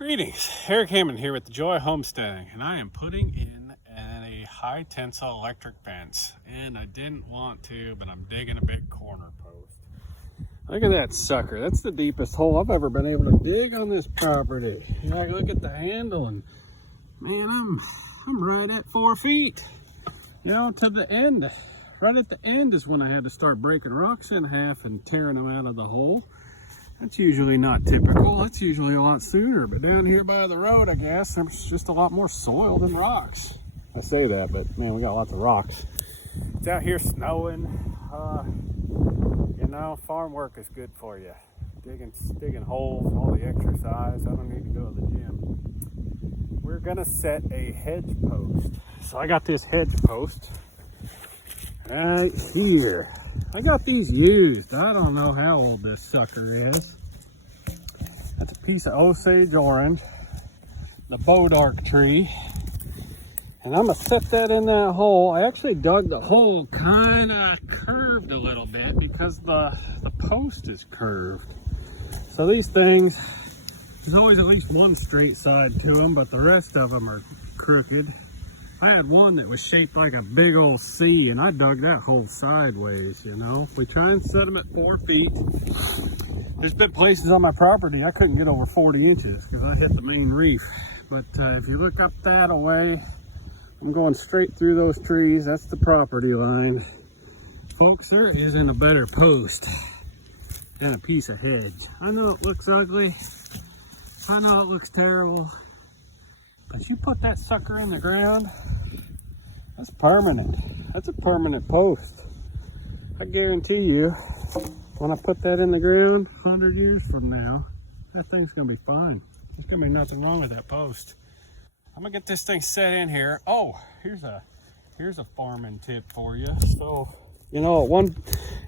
Greetings, Eric Hammond here with the Joy Homesteading, and I am putting in a high tensile electric fence. And I didn't want to, but I'm digging a big corner post. Look at that sucker. That's the deepest hole I've ever been able to dig on this property. Yeah, look at the handle, and man, I'm right at 4 feet. You know, to the end. Right at the end is when I had to start breaking rocks in half and tearing them out of the hole. That's usually not typical. It's usually a lot sooner, but down here by the road, I guess, there's just a lot more soil than rocks. I say that, but man, we got lots of rocks. It's out here snowing. You know, farm work is good for you. Digging holes, all the exercise. I don't need to go to the gym. We're gonna set a hedge post. So I got this hedge post right here. I got these used. I don't know how old this sucker is. That's a piece of Osage orange, the Bodark tree. And I'm gonna set that in that hole. I actually dug the hole kind of curved a little bit because the post is curved. So these things, there's always at least one straight side to them, but the rest of them are crooked. I had one that was shaped like a big old C, and I dug that hole sideways, you know. We try and set them at 4 feet. There's been places on my property I couldn't get over 40 inches because I hit the main reef. But if you look up that away, I'm going straight through those trees. That's the property line. Folks, there isn't a better post than a piece of hedge. I know it looks ugly. I know it looks terrible. But you put that sucker in the ground, that's permanent. That's a permanent post. I guarantee you, when I put that in the ground 100 years from now, that thing's gonna be fine. There's gonna be nothing wrong with that post. I'm gonna get this thing set in here. Oh, here's a farming tip for you. So, you know,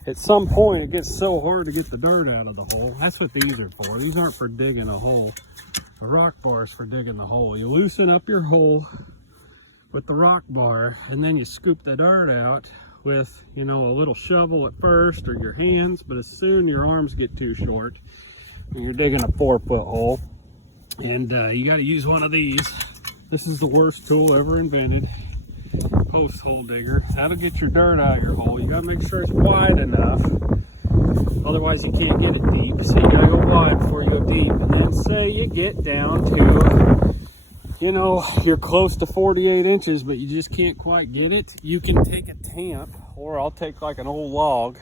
at some point it gets so hard to get the dirt out of the hole. That's what these are for. These aren't for digging a hole. The rock bar is for digging the hole. You loosen up your hole with the rock bar, and then you scoop the dirt out with, you know, a little shovel at first or your hands, but as soon your arms get too short and you're digging a 4-foot hole, and you got to use one of these. This is the worst tool ever invented. Post hole digger. That'll get your dirt out of your hole. You got to make sure it's wide enough. Otherwise you can't get it deep, so you gotta go wide before you go deep. And then say you get down to, you know, you're close to 48 inches, but you just can't quite get it. You can take a tamp, or I'll take like an old log,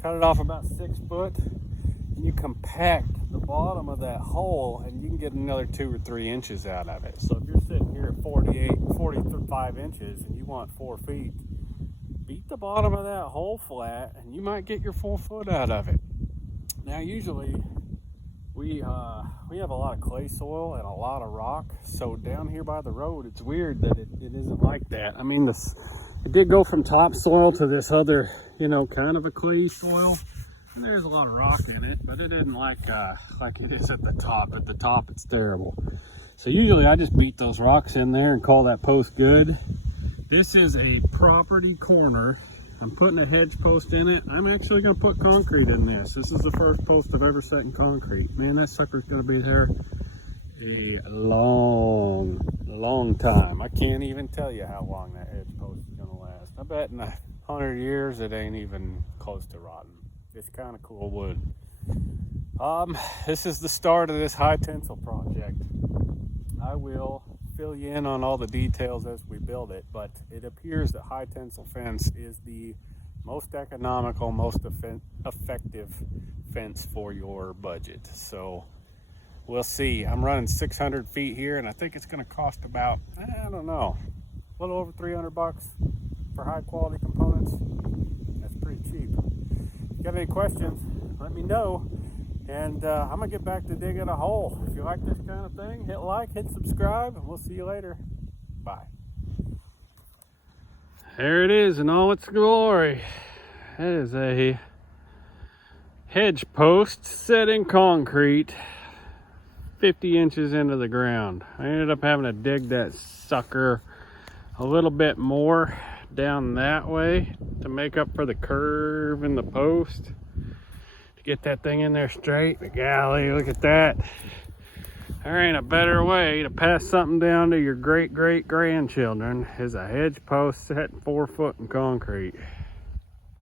cut it off about 6 foot, and you compact the bottom of that hole, and you can get another 2 or 3 inches out of it. So if you're sitting here at 45 inches, and you want 4 feet, beat the bottom of that hole flat and you might get your 4 foot out of it. Now usually we have a lot of clay soil and a lot of rock, so down here by the road it's weird that it isn't like that. I mean, it did go from topsoil to this other, you know, kind of a clay soil, and there's a lot of rock in it, but it isn't like it is at the top. At the top it's terrible. So usually I just beat those rocks in there and call that post good. This is a property corner. I'm putting a hedge post in it. I'm actually gonna put concrete in this. This is the first post I've ever set in concrete. Man, that sucker's gonna be there a long time. I can't even tell you how long that hedge post is gonna last. I bet in 100 years it ain't even close to rotten. It's kind of cool wood. This is the start of this high tensile project. I will fill you in on all the details as we build it, but it appears that high tensile fence is the most economical, most effective fence for your budget. So we'll see. I'm running 600 feet here, and I think it's going to cost about, I don't know, a little over 300 bucks for high quality components. That's pretty cheap. If you got any questions, let me know. And I'm gonna get back to digging a hole. If you like this kind of thing, hit like, hit subscribe, and we'll see you later. Bye. There it is in all its glory. That is a hedge post set in concrete 50 inches into the ground. I ended up having to dig that sucker a little bit more down that way to make up for the curve in the post. Get that thing in there straight. But golly, look at that. There ain't a better way to pass something down to your great-great-grandchildren is a hedge post set 4 foot in concrete.